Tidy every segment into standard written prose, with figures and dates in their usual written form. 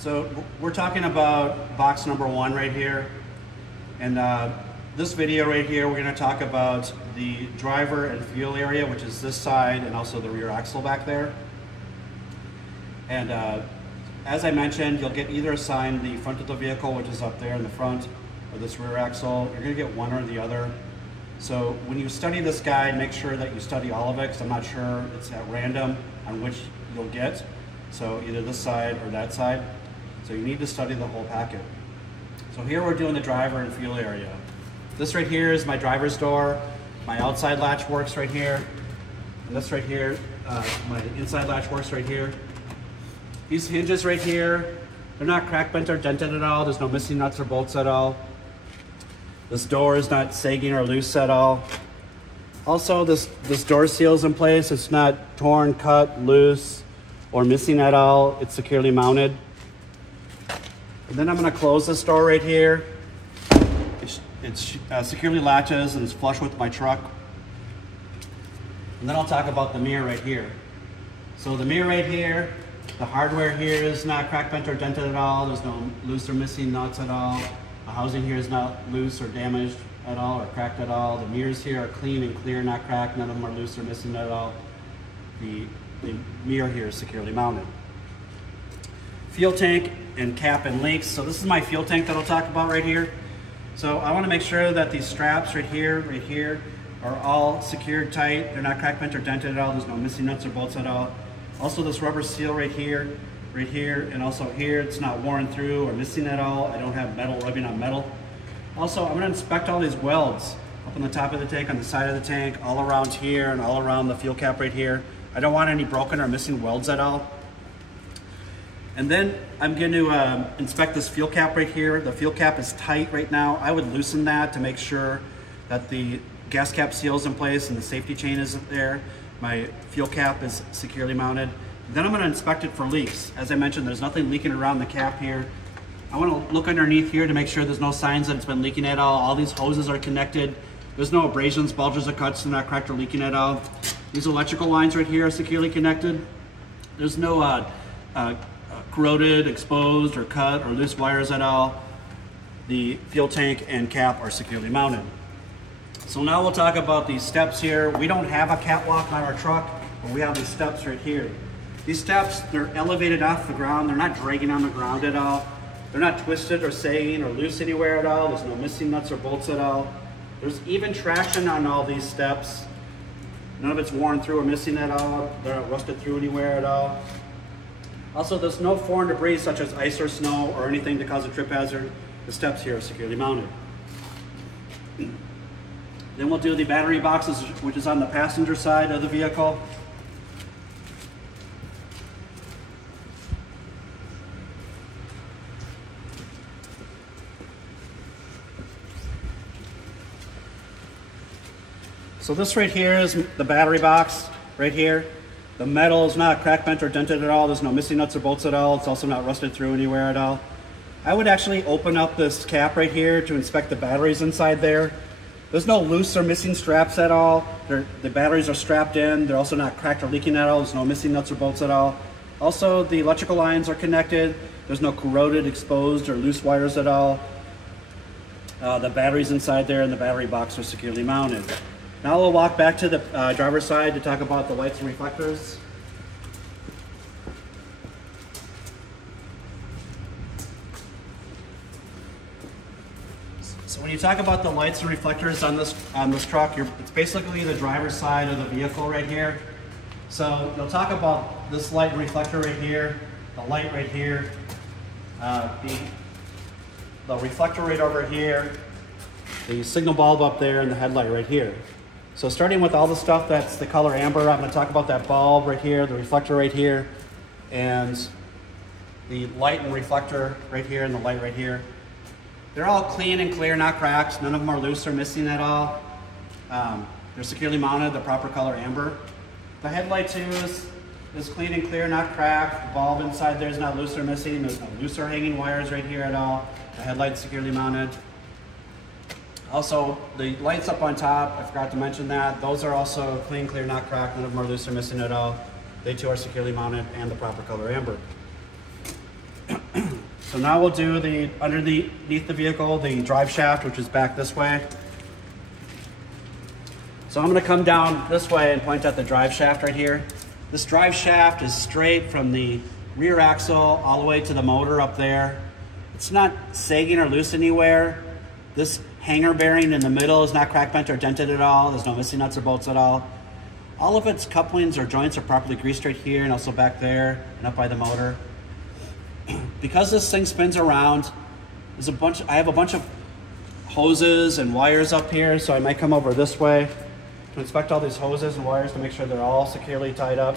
So we're talking about box number 1 right here. And this video right here, we're going to talk about the driver and fuel area, which is this side, and also the rear axle back there. And as I mentioned, you'll get either assigned the front of the vehicle, which is up there in the front, or this rear axle. You're going to get one or the other. So when you study this guide, make sure that you study all of it, because I'm not sure it's at random on which you'll get. So either this side or that side. So you need to study the whole packet. So here we're doing the driver and fuel area. This right here is my driver's door. My outside latch works right here. And this right here, my inside latch works right here. These hinges right here, they're not cracked, bent, or dented at all. There's no missing nuts or bolts at all. This door is not sagging or loose at all. Also, this door seal is in place. It's not torn, cut, loose, or missing at all. It's securely mounted. And then I'm going to close this door right here. It securely latches and is flush with my truck. And then I'll talk about the mirror right here. So the mirror right here, the hardware here is not cracked, bent, or dented at all. There's no loose or missing nuts at all. The housing here is not loose or damaged at all or cracked at all. The mirrors here are clean and clear, not cracked. None of them are loose or missing at all. The mirror here is securely mounted. Fuel tank and cap and links. So this is my fuel tank that I'll talk about right here. So I want to make sure that these straps right here are all secured tight. They're not cracked, bent, or dented at all. There's no missing nuts or bolts at all. Also this rubber seal right here, and also here, it's not worn through or missing at all. I don't have metal rubbing on metal. Also, I'm going to inspect all these welds up on the top of the tank, on the side of the tank, all around here, and all around the fuel cap right here. I don't want any broken or missing welds at all. And then I'm going to inspect this fuel cap right here. The fuel cap is tight right now. I would loosen that to make sure that the gas cap seal is in place and the safety chain is there. My fuel cap is securely mounted. Then I'm going to inspect it for leaks. As I mentioned, there's nothing leaking around the cap here. I want to look underneath here to make sure there's no signs that it's been leaking at all. All these hoses are connected. There's no abrasions, bulges, or cuts. They're not cracked or leaking at all. These electrical lines right here are securely connected. There's no corroded, exposed, or cut, or loose wires at all. The fuel tank and cap are securely mounted. So now we'll talk about these steps here. We don't have a catwalk on our truck, but we have these steps right here. These steps, they're elevated off the ground. They're not dragging on the ground at all. They're not twisted or sagging or loose anywhere at all. There's no missing nuts or bolts at all. There's even traction on all these steps. None of it's worn through or missing at all. They're not rusted through anywhere at all. Also, there's no foreign debris such as ice or snow or anything to cause a trip hazard. The steps here are securely mounted. Then we'll do the battery boxes, which is on the passenger side of the vehicle. So this right here is the battery box right here. The metal is not cracked, bent, or dented at all. There's no missing nuts or bolts at all. It's also not rusted through anywhere at all. I would actually open up this cap right here to inspect the batteries inside there. There's no loose or missing straps at all. The batteries are strapped in. They're also not cracked or leaking at all. There's no missing nuts or bolts at all. Also, the electrical lines are connected. There's no corroded, exposed, or loose wires at all. The batteries inside there and the battery box are securely mounted. Now we'll walk back to the driver's side to talk about the lights and reflectors. So when you talk about the lights and reflectors on this truck, it's basically the driver's side of the vehicle right here. So you'll talk about this light and reflector right here, the light right here, the reflector right over here, the signal bulb up there, and the headlight right here. So starting with all the stuff that's the color amber, I'm going to talk about that bulb right here, the reflector right here, and the light and reflector right here, and the light right here. They're all clean and clear, not cracked. None of them are loose or missing at all. They're securely mounted, the proper color amber. The headlight too is clean and clear, not cracked. The bulb inside there is not loose or missing. There's no loose or hanging wires right here at all. The headlight's securely mounted. Also, the lights up on top, I forgot to mention that. Those are also clean, clear, not cracked. None of them are loose or missing at all. They too are securely mounted and the proper color amber. So now we'll do the underneath the vehicle, the drive shaft, which is back this way. So I'm going to come down this way and point at the drive shaft right here. This drive shaft is straight from the rear axle all the way to the motor up there. It's not sagging or loose anywhere. This hanger bearing in the middle is not cracked, bent, or dented at all. There's no missing nuts or bolts at all. All of its couplings or joints are properly greased right here and also back there and up by the motor. Because this thing spins around, I have a bunch of hoses and wires up here, so I might come over this way to inspect all these hoses and wires to make sure they're all securely tied up.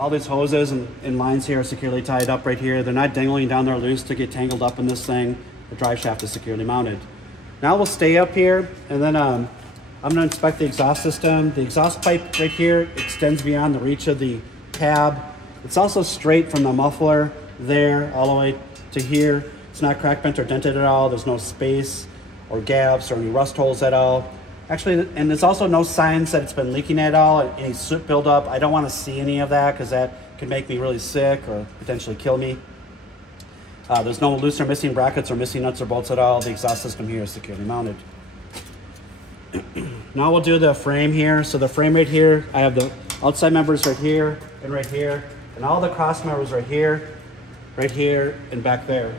All these hoses and lines here are securely tied up right here. They're not dangling down there loose to get tangled up in this thing. The drive shaft is securely mounted. Now we'll stay up here, and then I'm going to inspect the exhaust system. The exhaust pipe right here extends beyond the reach of the cab. It's also straight from the muffler there all the way to here. It's not cracked, bent, or dented at all. There's no space or gaps or any rust holes at all. Actually, and there's also no signs that it's been leaking at all, any soot buildup. I don't want to see any of that because that could make me really sick or potentially kill me. There's no loose or missing brackets or missing nuts or bolts at all. The exhaust system here is securely mounted. Now we'll do the frame here. So the frame right here, I have the outside members right here, and all the cross members right here, and back there.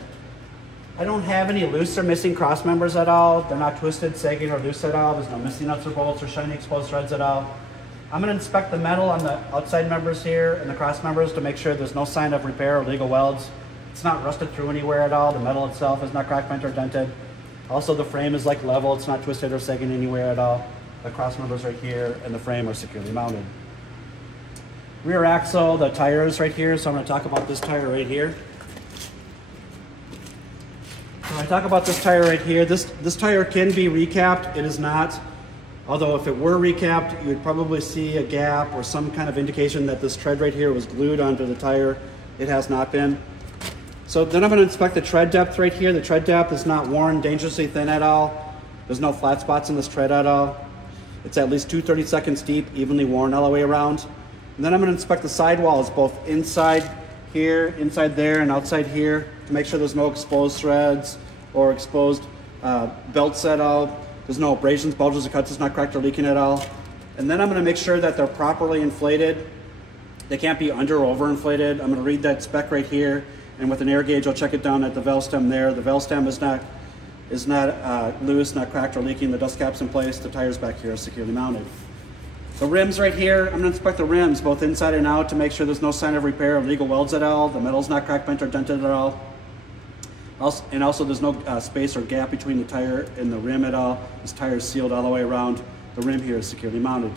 I don't have any loose or missing cross members at all. They're not twisted, sagging, or loose at all. There's no missing nuts or bolts or shiny exposed threads at all. I'm going to inspect the metal on the outside members here and the cross members to make sure there's no sign of repair or legal welds. It's not rusted through anywhere at all. The metal itself is not cracked, bent, or dented. Also, the frame is like level. It's not twisted or sagging anywhere at all. The cross members right here and the frame are securely mounted. Rear axle, the tires right here. So I'm going to talk about this tire right here. When I talk about this tire right here, this tire can be recapped. It is not. Although if it were recapped, you would probably see a gap or some kind of indication that this tread right here was glued onto the tire. It has not been. So then I'm going to inspect the tread depth right here. The tread depth is not worn dangerously thin at all. There's no flat spots in this tread at all. It's at least 2 30-seconds deep, evenly worn all the way around. And then I'm going to inspect the sidewalls, both inside here, inside there, and outside here, to make sure there's no exposed threads or exposed belts at all. There's no abrasions, bulges, or cuts. It's not cracked or leaking at all. And then I'm going to make sure that they're properly inflated. They can't be under or overinflated. I'm going to read that spec right here, and with an air gauge, I'll check it down at the valve stem there. The valve stem is not loose, not cracked or leaking. The dust cap's in place. The tires back here are securely mounted. The rims right here, I'm going to inspect the rims both inside and out to make sure there's no sign of repair or legal welds at all. The metal's not cracked, bent, or dented at all. And also there's no space or gap between the tire and the rim at all. This tire is sealed all the way around. The rim here is securely mounted.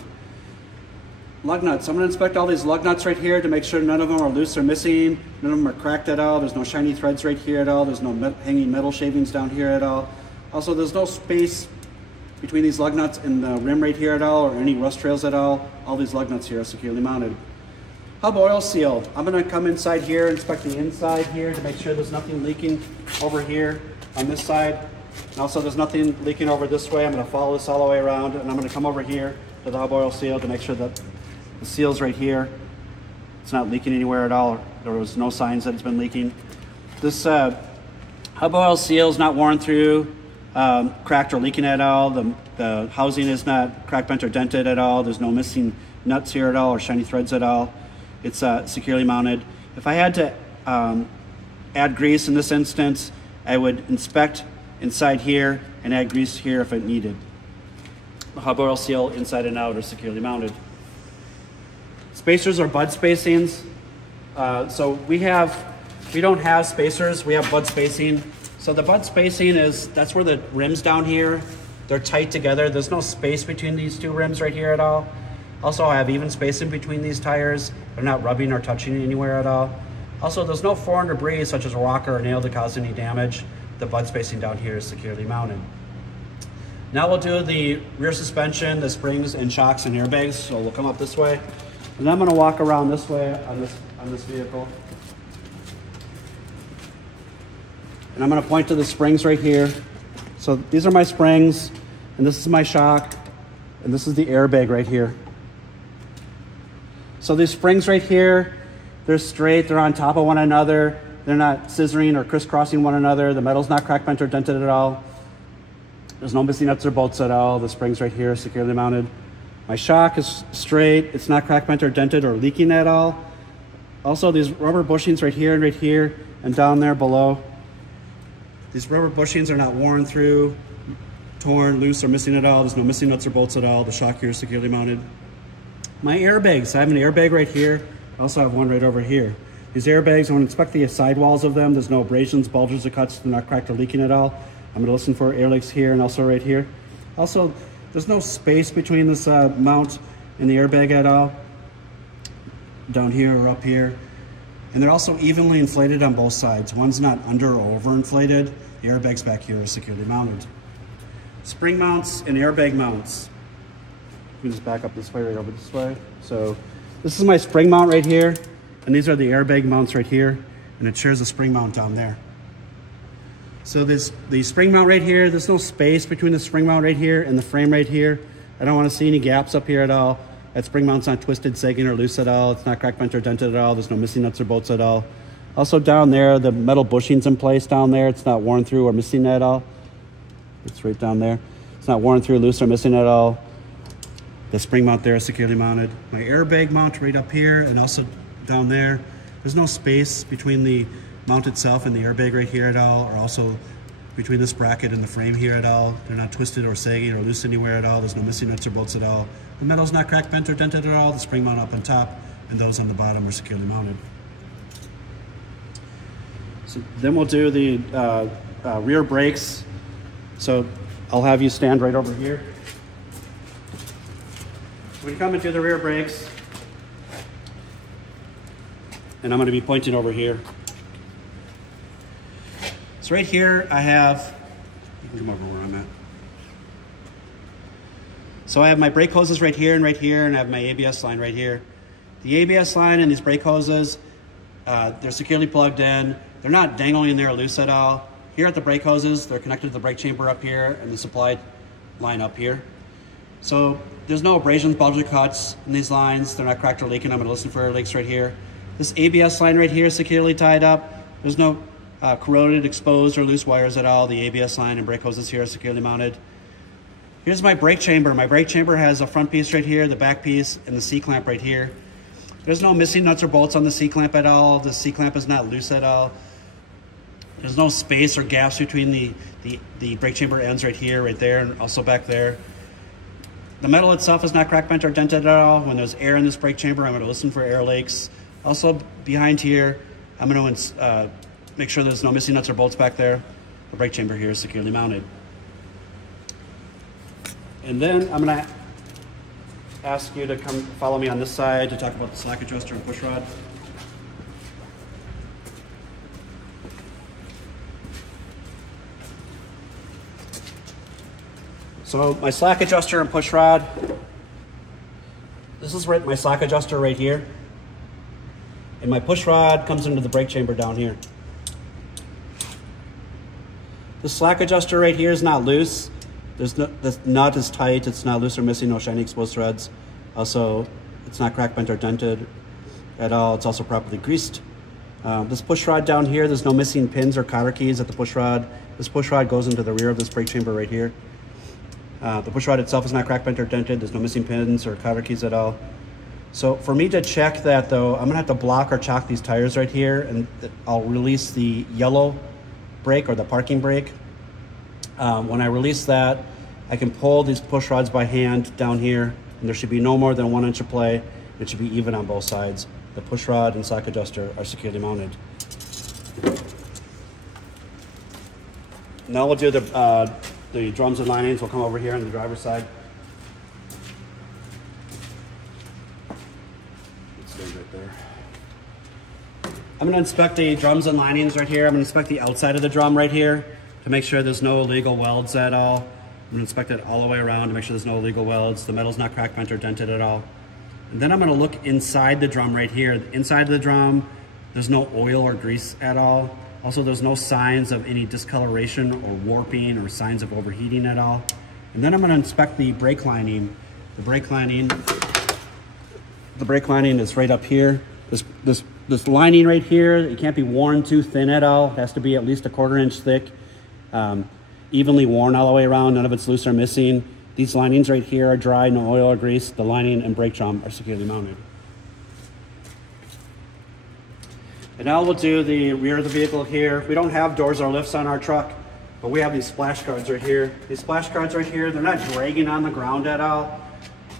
Lug nuts. I'm going to inspect all these lug nuts right here to make sure none of them are loose or missing. None of them are cracked at all. There's no shiny threads right here at all. There's no hanging metal shavings down here at all. Also, there's no space between these lug nuts and the rim right here at all, or any rust trails at all. All these lug nuts here are securely mounted. Hub oil seal. I'm going to come inside here, inspect the inside here to make sure there's nothing leaking over here on this side. And also there's nothing leaking over this way. I'm going to follow this all the way around, and I'm going to come over here to the hub oil seal to make sure that the seal's right here. It's not leaking anywhere at all. There was no signs that it's been leaking. This hub oil seal is not worn through, cracked or leaking at all. The housing is not cracked, bent, or dented at all. There's no missing nuts here at all or shiny threads at all. It's securely mounted. If I had to add grease in this instance, I would inspect inside here and add grease here if it needed. The hub oil seal inside and out are securely mounted. Spacers or bud spacings. So we don't have spacers, we have bud spacing. So the bud spacing that's where the rims down here, they're tight together. There's no space between these two rims right here at all. Also, I have even spacing between these tires. They're not rubbing or touching anywhere at all. Also, there's no foreign debris such as a rock or a nail to cause any damage. The bud spacing down here is securely mounted. Now we'll do the rear suspension, the springs and shocks and airbags. So we'll come up this way. And I'm going to walk around this way on this vehicle. And I'm going to point to the springs right here. So these are my springs, and this is my shock, and this is the airbag right here. So these springs right here, They're straight, they're on top of one another. They're not scissoring or crisscrossing one another. The metal's not cracked, bent, or dented at all. There's no missing nuts or bolts at all. The spring's right here, securely mounted. My shock is straight. It's not cracked, bent, or dented or leaking at all. Also, these rubber bushings right here, and down there below. These rubber bushings are not worn through, torn, loose, or missing at all. There's no missing nuts or bolts at all. The shock here is securely mounted. My airbags, I have an airbag right here. I also have one right over here. These airbags, I want to inspect the sidewalls of them. There's no abrasions, bulges, or cuts. They're not cracked or leaking at all. I'm going to listen for air leaks here and also right here. Also, there's no space between this mount and the airbag at all, down here or up here. And they're also evenly inflated on both sides. One's not under or over inflated. The airbags back here are securely mounted. Spring mounts and airbag mounts. Let me just back up this way, right over this way. So this is my spring mount right here, and these are the airbag mounts right here, and it shares a spring mount down there. So the spring mount right here, there's no space between the spring mount right here and the frame right here. I don't want to see any gaps up here at all. That spring mount's not twisted, sagging, or loose at all. It's not cracked, bent, or dented at all. There's no missing nuts or bolts at all. Also down there, the metal bushing's in place down there. It's not worn through or missing at all. It's right down there. It's not worn through, loose, or missing at all. The spring mount there is securely mounted. My airbag mount right up here and also down there. There's no space between the mount itself and the airbag right here at all, or also between this bracket and the frame here at all. They're not twisted or sagging or loose anywhere at all. There's no missing nuts or bolts at all. The metal's not cracked, bent, or dented at all. The spring mount up on top and those on the bottom are securely mounted. So then we'll do the rear brakes. So I'll have you stand right over here. We come into the rear brakes, and I'm going to be pointing over here. So right here I have, you can come over where I'm at. So I have my brake hoses right here, and I have my ABS line right here. The ABS line and these brake hoses, they're securely plugged in. They're not dangling in there loose at all. Here at the brake hoses, they're connected to the brake chamber up here and the supply line up here. So there's no abrasions, bulges, or cuts in these lines. They're not cracked or leaking. I'm going to listen for air leaks right here. This ABS line right here is securely tied up. There's no corroded, exposed, or loose wires at all. The ABS line and brake hoses here are securely mounted. Here's my brake chamber. My brake chamber has a front piece right here, the back piece, and the C-clamp right here. There's no missing nuts or bolts on the C-clamp at all. The C-clamp is not loose at all. There's no space or gaps between the brake chamber ends right here, right there, and also back there. The metal itself is not cracked, bent, or dented at all. When there's air in this brake chamber, I'm going to listen for air leaks. Also behind here, I'm going to make sure there's no missing nuts or bolts back there. The brake chamber here is securely mounted. And then I'm going to ask you to come follow me on this side to talk about the slack adjuster and push rod. So my slack adjuster and push rod, this is my slack adjuster right here. And my push rod comes into the brake chamber down here. The slack adjuster right here is not loose. The nut is tight, it's not loose or missing, no shiny exposed threads. Also, it's not cracked, bent, or dented at all. It's also properly greased. This push rod down here, there's no missing pins or cotter keys at the push rod. This push rod goes into the rear of this brake chamber right here. The push rod itself is not cracked, bent, or dented. There's no missing pins or cotter keys at all. So for me to check that though, I'm gonna have to block or chock these tires right here, and I'll release the yellow brake or the parking brake. When I release that, I can pull these push rods by hand down here, and there should be no more than 1 inch of play. It should be even on both sides. The push rod and slack adjuster are securely mounted. Now we'll do the drums and linings. We'll come over here on the driver's side. Let's stay right there. I'm going to inspect the drums and linings right here. I'm going to inspect the outside of the drum right here to make sure there's no illegal welds at all. I'm going to inspect it all the way around to make sure there's no illegal welds. The metal's not cracked, bent, or dented at all. And then I'm going to look inside the drum right here. Inside of the drum, there's no oil or grease at all. Also, there's no signs of any discoloration or warping or signs of overheating at all. And then I'm going to inspect the brake lining. The brake lining is right up here. This this lining right here, it can't be worn too thin at all. It has to be at least a 1/4 inch thick, evenly worn all the way around. None of it's loose or missing. These linings right here are dry, no oil or grease. The lining and brake drum are securely mounted. And now we'll do the rear of the vehicle here. We don't have doors or lifts on our truck, but we have these splash guards right here. These splash guards right here, they're not dragging on the ground at all.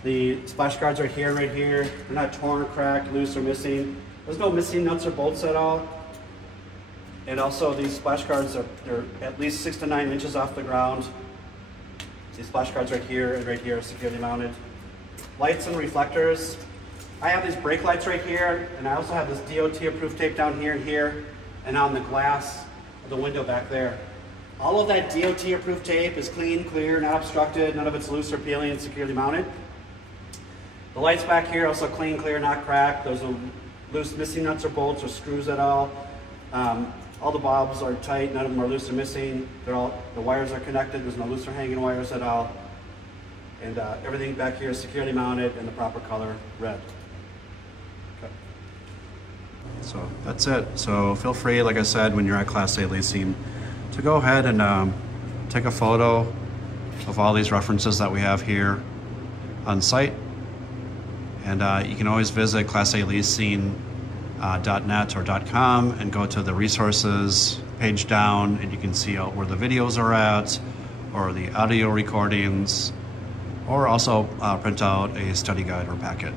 The splash guards right here, they're not torn, cracked, loose, or missing. There's no missing nuts or bolts at all. And also these splash guards they're at least 6 to 9 inches off the ground. These splash guards right here and right here are securely mounted. Lights and reflectors. I have these brake lights right here, and I also have this DOT approved tape down here and here, and on the glass of the window back there. All of that DOT approved tape is clean, clear, not obstructed, none of it's loose or peeling, and securely mounted. The lights back here also clean, clear, not cracked. There's no loose, missing nuts or bolts or screws at all. All the bulbs are tight, none of them are loose or missing. The wires are connected, there's no loose or hanging wires at all. And everything back here is securely mounted in the proper color, red. Okay. So that's it. So feel free, like I said, when you're at Class A leasing, to go ahead and take a photo of all these references that we have here on site. And you can always visit classaleasing.net or .com and go to the resources page down, and you can see where the videos are at, or the audio recordings, or also print out a study guide or packet.